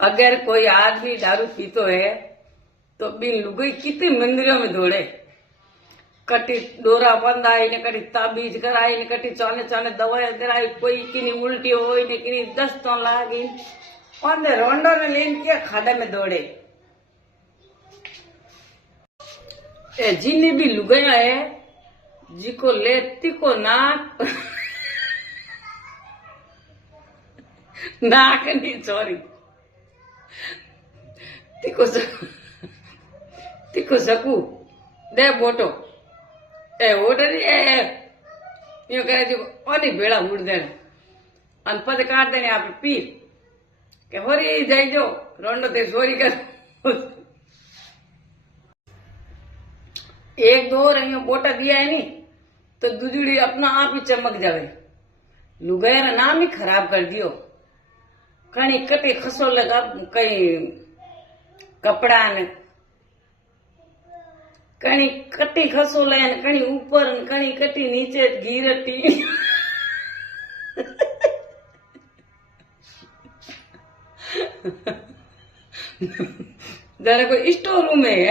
अगर कोई आदमी दारू पीतो है तो बिन लुगाई कितने मंदिरों में दौड़े, कटी डोरा बंधाई ने कटी ताबीज कराई ने कटी चाने चाने दवाई कराई, कोई किनी उल्टी होई ने किनी दस्तों लागी और रोंडो ने लेन के खाड़ा में दौड़े। ए जिन्नी भी लुगाइया है जिको लेती को नाक नाक नहीं सॉरी तीको सकू दे बोटो ए ओडरी ए यो करे जो ओनी भेड़ा उड़ दे अन पद काट देने आप पीर के होरी जाई जो रोंडो ते सोरी कर एक दो रहियो बोटा दिया है नी तो दुजड़ी अपना आप ही चमक जावे। लुगाया ना नाम ही खराब कर दियो। कहीं कटे खसो लगा कहीं कपड़ा ने कहीं कटी खसो ले कहीं ऊपर कहीं कटी नीचे घीरटी जरा कोई स्टोर रूम है